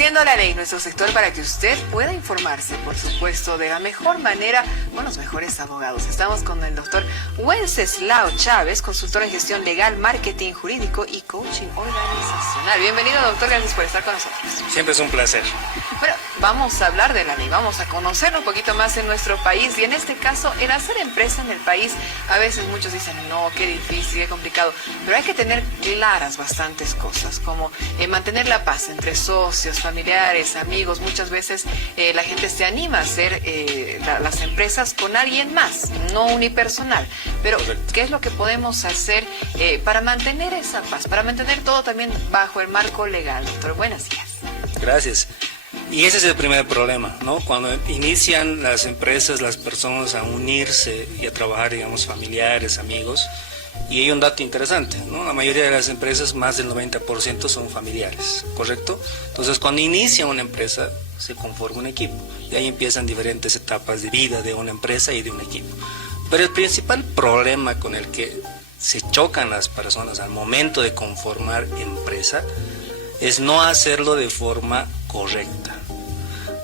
Conociendo la ley, nuestro sector, para que usted pueda informarse, por supuesto, de la mejor manera con los mejores abogados. Estamos con el doctor Wenceslao Chávez, consultor en gestión legal, marketing jurídico y coaching organizacional. Bienvenido, doctor, gracias por estar con nosotros. Siempre es un placer. Bueno, vamos a hablar de la ley, vamos a conocerlo un poquito más en nuestro país, y en este caso, el hacer empresa en el país, a veces muchos dicen, no, qué difícil, qué complicado, pero hay que tener claras bastantes cosas, como mantener la paz entre socios, familiares, amigos. Muchas veces la gente se anima a hacer las empresas con alguien más, no unipersonal, pero Correcto. ¿qué es lo que podemos hacer para mantener esa paz, para mantener todo también bajo el marco legal, doctor? Buenos días. Gracias. Y ese es el primer problema, ¿no? Cuando inician las empresas, las personas a unirse y a trabajar, digamos, familiares, amigos. Y hay un dato interesante, ¿no? La mayoría de las empresas, más del 90% son familiares, ¿correcto? Entonces, cuando inicia una empresa, se conforma un equipo. Y ahí empiezan diferentes etapas de vida de una empresa y de un equipo. Pero el principal problema con el que se chocan las personas al momento de conformar empresa es no hacerlo de forma correcta,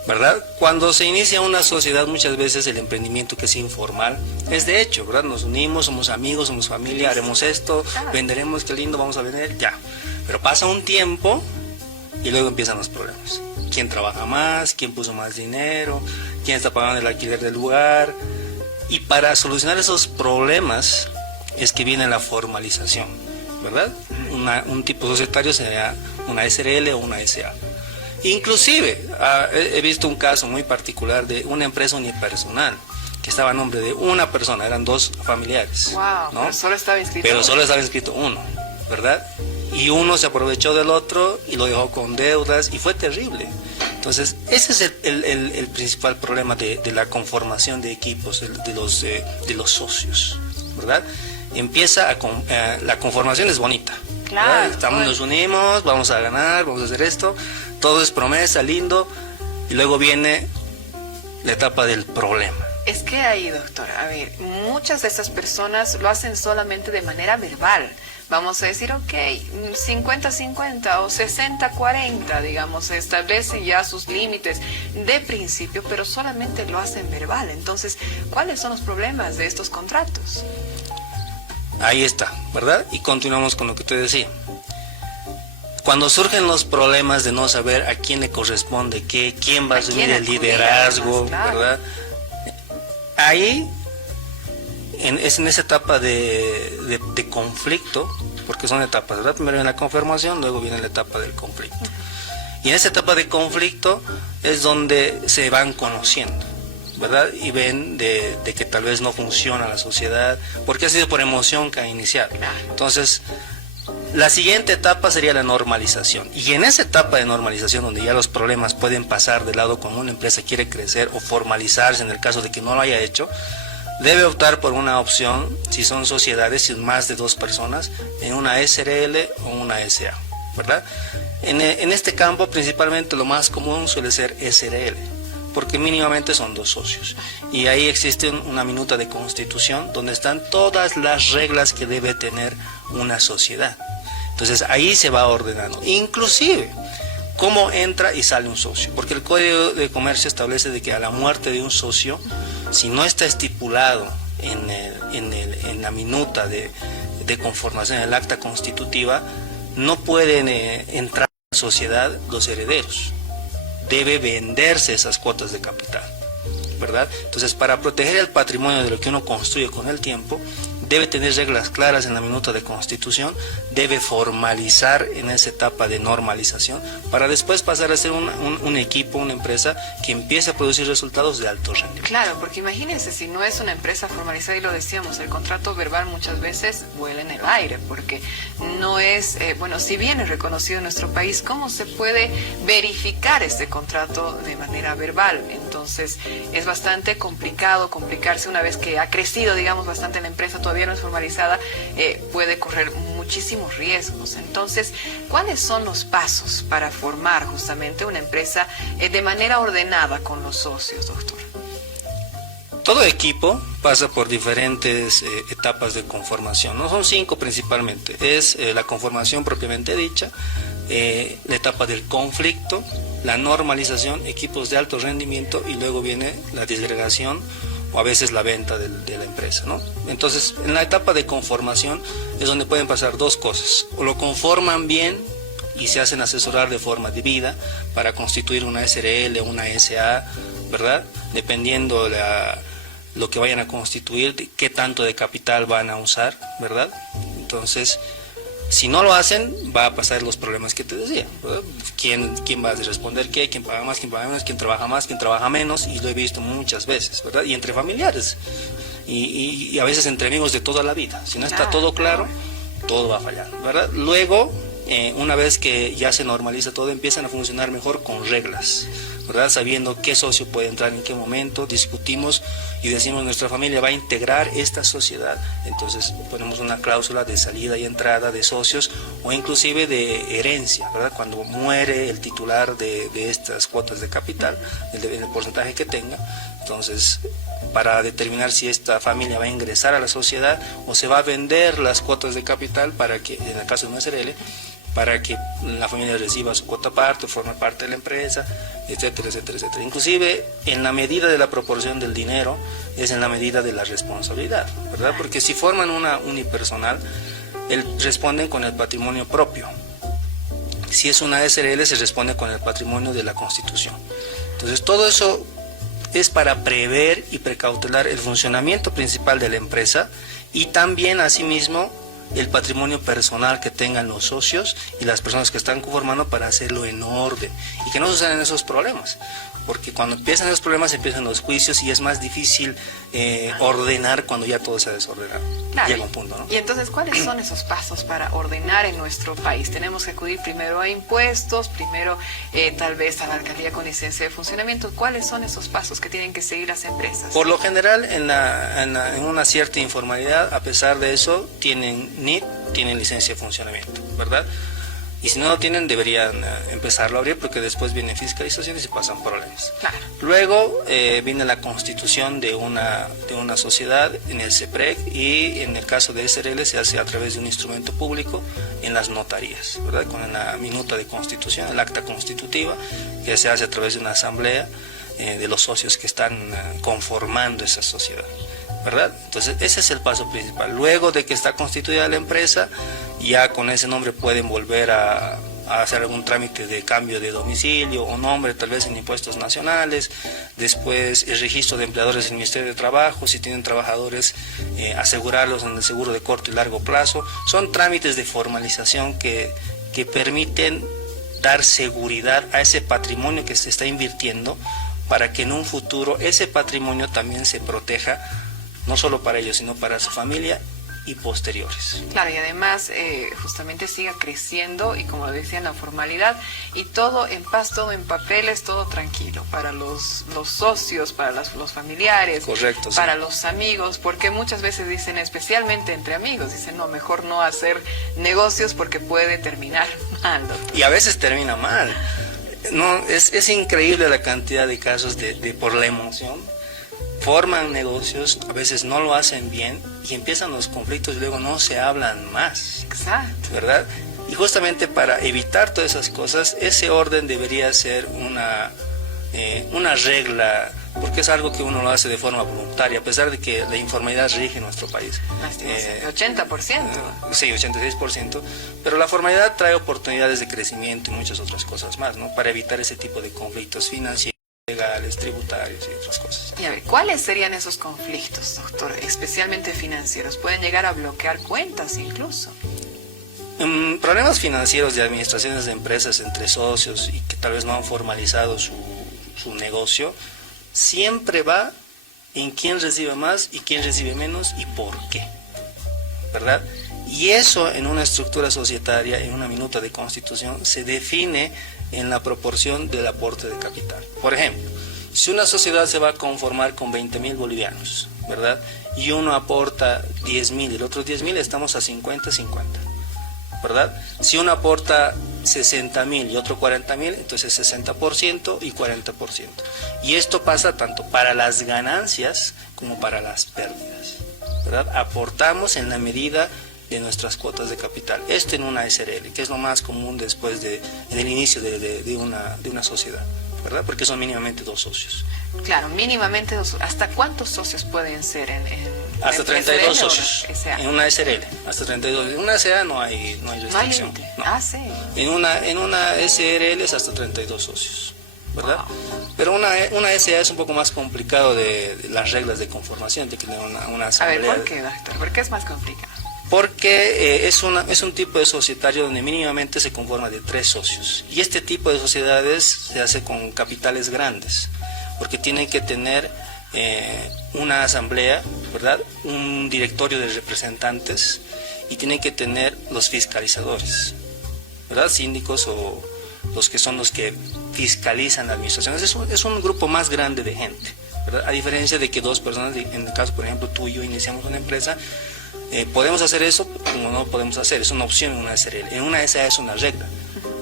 ¿verdad? Cuando se inicia una sociedad, muchas veces el emprendimiento que es informal es de hecho, ¿verdad? Nos unimos, somos amigos, somos familia, haremos esto, venderemos, qué lindo, vamos a vender, ya. Pero pasa un tiempo y luego empiezan los problemas. ¿Quién trabaja más? ¿Quién puso más dinero? ¿Quién está pagando el alquiler del lugar? Y para solucionar esos problemas es que viene la formalización, ¿verdad? Un tipo societario sería una SRL o una SA. Inclusive, he visto un caso muy particular de una empresa unipersonal que estaba a nombre de una persona, eran dos familiares. Wow, ¿no? pero solo estaba inscrito Pero uno. solo estaba inscrito uno, ¿verdad? Y uno se aprovechó del otro y lo dejó con deudas y fue terrible. Entonces, ese es el principal problema de la conformación de equipos, de los socios, ¿verdad? Empieza la conformación es bonita. Claro, Nos unimos, vamos a ganar, vamos a hacer esto, todo es promesa, lindo, y luego viene la etapa del problema. Es que ahí, doctor, a ver, muchas de estas personas lo hacen solamente de manera verbal. Vamos a decir, ok, 50-50 o 60-40, digamos, se establecen ya sus límites de principio, pero solamente lo hacen verbal. Entonces, ¿cuáles son los problemas de estos contratos? Ahí está, ¿verdad? Y continuamos con lo que te decía. Cuando surgen los problemas de no saber a quién le corresponde qué, quién va a asumir el liderazgo, claro, ¿verdad? Ahí es en esa etapa de conflicto, porque son etapas, ¿verdad? Primero viene la confirmación, luego viene la etapa del conflicto. Y en esa etapa de conflicto es donde se van conociendo, ¿verdad? Y ven de que tal vez no funciona la sociedad, porque ha sido por emoción que ha iniciado. Entonces, la siguiente etapa sería la normalización. Y en esa etapa de normalización, donde ya los problemas pueden pasar de lado cuando una empresa quiere crecer o formalizarse en el caso de que no lo haya hecho, debe optar por una opción, si son sociedades, si son más de dos personas, en una SRL o una SA, ¿verdad? En este campo, principalmente, lo más común suele ser SRL, porque mínimamente son dos socios. Y ahí existe una minuta de constitución donde están todas las reglas que debe tener una sociedad. Entonces ahí se va ordenando, inclusive cómo entra y sale un socio, porque el Código de Comercio establece de que a la muerte de un socio, si no está estipulado en la minuta de conformación, en el acta constitutiva, no pueden entrar a la sociedad los herederos. Debe venderse esas cuotas de capital, ¿verdad? Entonces, para proteger el patrimonio de lo que uno construye con el tiempo, debe tener reglas claras en la minuta de constitución, debe formalizar en esa etapa de normalización, para después pasar a ser un equipo, una empresa que empiece a producir resultados de alto rendimiento. Claro, porque imagínense, si no es una empresa formalizada, y lo decíamos, el contrato verbal muchas veces vuela en el aire, porque no es, bueno, si bien es reconocido en nuestro país, ¿cómo se puede verificar este contrato de manera verbal? Entonces, es bastante complicado complicarse una vez que ha crecido, digamos, bastante la empresa, todavía no es formalizada, puede correr muchísimos riesgos. Entonces, ¿cuáles son los pasos para formar justamente una empresa de manera ordenada con los socios, doctor? Todo equipo pasa por diferentes etapas de conformación, no son 5 principalmente. Es la conformación propiamente dicha, la etapa del conflicto, la normalización, equipos de alto rendimiento y luego viene la disgregación o a veces la venta de la empresa, ¿no? Entonces, en la etapa de conformación es donde pueden pasar dos cosas: o lo conforman bien y se hacen asesorar de forma debida para constituir una SRL, una SA, ¿verdad? Dependiendo lo que vayan a constituir, qué tanto de capital van a usar, ¿verdad? Entonces, si no lo hacen, va a pasar los problemas que te decía, ¿verdad? ¿Quién va a responder qué? ¿Quién paga más? ¿Quién paga menos? ¿Quién trabaja más? ¿Quién trabaja menos? Y lo he visto muchas veces, ¿verdad? Y entre familiares, y a veces entre amigos de toda la vida. Si no está todo claro, todo va a fallar, ¿verdad? Luego, una vez que ya se normaliza todo, empiezan a funcionar mejor con reglas, ¿verdad? Sabiendo qué socio puede entrar en qué momento, discutimos y decimos: nuestra familia va a integrar esta sociedad, entonces ponemos una cláusula de salida y entrada de socios o inclusive de herencia, ¿verdad? Cuando muere el titular de estas cuotas de capital, el porcentaje que tenga, entonces para determinar si esta familia va a ingresar a la sociedad o se va a vender las cuotas de capital para que, en el caso de una SRL, para que la familia reciba su cuota parte, forme parte de la empresa, etcétera, etcétera, etcétera. Inclusive, en la medida de la proporción del dinero, es en la medida de la responsabilidad, ¿verdad? Porque si forman una unipersonal, responden con el patrimonio propio. Si es una SRL, se responde con el patrimonio de la Constitución. Entonces, todo eso es para prever y precautelar el funcionamiento principal de la empresa y también, asimismo, el patrimonio personal que tengan los socios y las personas que están conformando, para hacerlo en orden y que no sucedan esos problemas, porque cuando empiezan esos problemas empiezan los juicios y es más difícil ordenar cuando ya todo se ha desordenado. Claro. Llega un punto, ¿no? Y entonces, ¿cuáles son esos pasos para ordenar en nuestro país? Tenemos que acudir primero a impuestos, primero tal vez a la alcaldía con licencia de funcionamiento. ¿Cuáles son esos pasos que tienen que seguir las empresas? Por lo general, en una cierta informalidad, a pesar de eso, tienen NIT, tienen licencia de funcionamiento, ¿verdad? Y si no lo tienen, deberían empezarlo a abrir, porque después vienen fiscalizaciones y pasan problemas. Claro. Luego viene la constitución de una sociedad en el CEPREC, y en el caso de SRL se hace a través de un instrumento público en las notarías, ¿verdad? Con la minuta de constitución, el acta constitutiva, que se hace a través de una asamblea de los socios que están conformando esa sociedad, ¿verdad? Entonces ese es el paso principal. Luego de que está constituida la empresa, ya con ese nombre pueden volver a hacer algún trámite de cambio de domicilio o nombre, tal vez en impuestos nacionales. Después el registro de empleadores en el Ministerio de Trabajo, si tienen trabajadores, asegurarlos en el seguro de corto y largo plazo. Son trámites de formalización que permiten dar seguridad a ese patrimonio que se está invirtiendo, para que en un futuro ese patrimonio también se proteja, no solo para ellos, sino para su familia y posteriores. Claro, y además justamente siga creciendo, y como decía, en la formalidad, y todo en paz, todo en papeles, todo tranquilo, para los socios, para los familiares. Correcto, para sí. los amigos, porque muchas veces dicen, especialmente entre amigos, dicen: no, mejor no hacer negocios porque puede terminar mal, doctor. Y a veces termina mal. No, es increíble la cantidad de casos de por la emoción. Forman negocios, a veces no lo hacen bien y empiezan los conflictos y luego no se hablan más. Exacto. ¿Verdad? Y justamente para evitar todas esas cosas, ese orden debería ser una regla, porque es algo que uno lo hace de forma voluntaria, a pesar de que la informalidad rige en nuestro país. 80%. Sí, 86%, pero la formalidad trae oportunidades de crecimiento y muchas otras cosas más, ¿no? Para evitar ese tipo de conflictos financieros, legales, tributarios y otras cosas. Y a ver, ¿cuáles serían esos conflictos, doctor? Especialmente financieros. Pueden llegar a bloquear cuentas incluso. Problemas financieros de administraciones de empresas entre socios y que tal vez no han formalizado su negocio, siempre va en quién recibe más y quién recibe menos y por qué, ¿verdad? Y eso, en una estructura societaria, en una minuta de constitución, se define en la proporción del aporte de capital. Por ejemplo, si una sociedad se va a conformar con 20.000 bolivianos, ¿verdad? Y uno aporta 10.000 y el otro 10.000, estamos a 50-50, ¿verdad? Si uno aporta 60.000 y otro 40.000, entonces 60% y 40%. Y esto pasa tanto para las ganancias como para las pérdidas, ¿verdad? Aportamos en la medida de nuestras cuotas de capital. Esto en una SRL, que es lo más común después en el inicio de una sociedad, ¿verdad? Porque son mínimamente 2 socios. Claro, mínimamente 2. ¿Hasta cuántos socios pueden ser hasta 32 socios SA? en una SRL, hasta 32. En una SA no hay restricción. No. Ah, sí. En una SRL es hasta 32 socios, ¿verdad? Wow. Pero una SA es un poco más complicado de las reglas de conformación, de que una asamblea. A ver, ¿por qué, doctor? ¿Por qué es más complicado? Porque es un tipo de societario donde mínimamente se conforma de 3 socios. Y este tipo de sociedades se hace con capitales grandes, porque tienen que tener una asamblea, ¿verdad? Un directorio de representantes y tienen que tener los fiscalizadores, ¿verdad? Síndicos o los que fiscalizan la administración. Es un grupo más grande de gente, ¿verdad? A diferencia de que 2 personas, en el caso, por ejemplo, tú y yo iniciamos una empresa, podemos hacer eso como no podemos hacer, es una opción en una SRL. En una SA es una regla.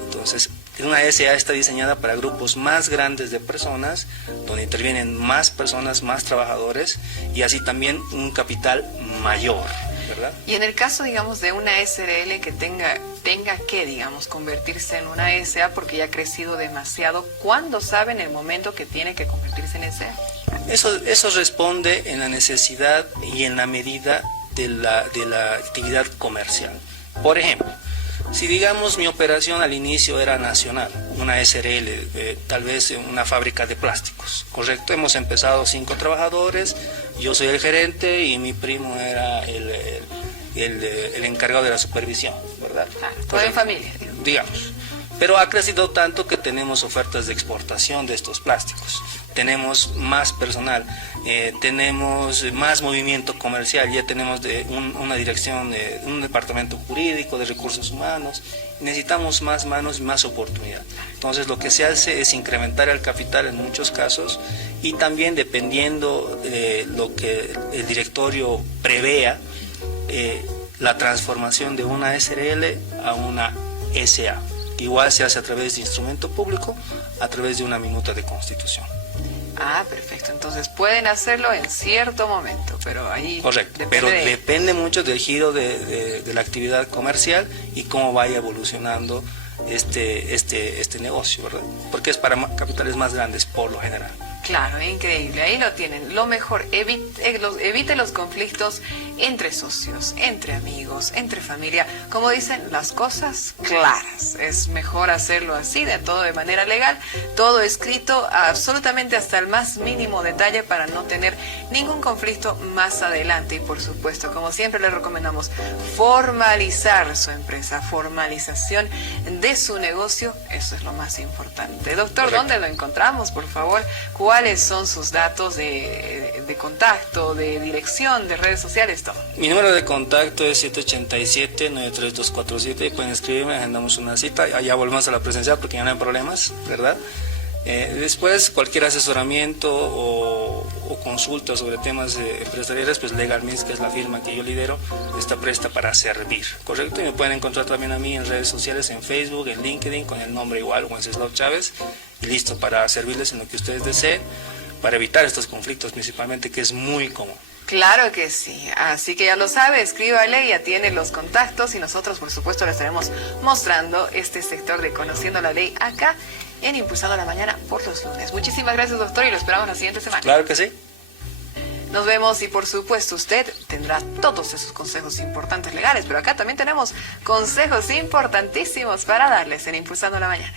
Entonces, una SA está diseñada para grupos más grandes de personas, donde intervienen más personas, más trabajadores y así también un capital mayor, ¿verdad? Y en el caso, digamos, de una SRL que tenga que, digamos, convertirse en una SA porque ya ha crecido demasiado, ¿cuándo saben el momento que tiene que convertirse en SA? Eso responde en la necesidad y en la medida de la actividad comercial. Por ejemplo, si digamos mi operación al inicio era nacional, una SRL, tal vez en una fábrica de plásticos, ¿correcto? Hemos empezado 5 trabajadores, yo soy el gerente y mi primo era el encargado de la supervisión, ¿verdad? Todo en familia. Digamos. Pero ha crecido tanto que tenemos ofertas de exportación de estos plásticos. Tenemos más personal, tenemos más movimiento comercial, ya tenemos una dirección, un departamento jurídico de recursos humanos, necesitamos más manos y más oportunidad. Entonces lo que se hace es incrementar el capital en muchos casos y también dependiendo de lo que el directorio prevea, la transformación de una SRL a una SA. Igual se hace a través de instrumento público, a través de una minuta de constitución. Ah, perfecto. Entonces pueden hacerlo en cierto momento, pero ahí... Correcto, pero depende mucho del giro de la actividad comercial y cómo vaya evolucionando este negocio, ¿verdad? Porque es para capitales más grandes por lo general. Claro, increíble. Ahí lo tienen. Lo mejor, evite los conflictos entre socios, entre amigos, entre familia. Como dicen, las cosas claras. Es mejor hacerlo así, de manera legal, todo escrito, absolutamente hasta el más mínimo detalle para no tener ningún conflicto más adelante. Y por supuesto, como siempre les recomendamos, formalizar su empresa, formalización de su negocio, eso es lo más importante. Doctor, Correcto. ¿Dónde lo encontramos, por favor? ¿Cuáles son sus datos de contacto, de dirección, de redes sociales, todo? Mi número de contacto es 787-93247 y pueden escribirme, agendamos una cita, allá volvemos a la presencial porque ya no hay problemas, ¿verdad? Después, cualquier asesoramiento o consulta sobre temas empresariales, pues Legalmins, que es la firma que yo lidero, está presta para servir, ¿correcto? Y me pueden encontrar también a mí en redes sociales, en Facebook, en LinkedIn, con el nombre igual, Wenceslao Chávez, y listo para servirles en lo que ustedes deseen, para evitar estos conflictos principalmente, que es muy común. Claro que sí, así que ya lo sabe, escríbale, ya tiene los contactos y nosotros por supuesto le estaremos mostrando este sector de Conociendo la Ley acá en Impulsando la Mañana por los lunes. Muchísimas gracias, doctor, y lo esperamos la siguiente semana. Claro que sí. Nos vemos y por supuesto usted tendrá todos esos consejos importantes legales, pero acá también tenemos consejos importantísimos para darles en Impulsando la Mañana.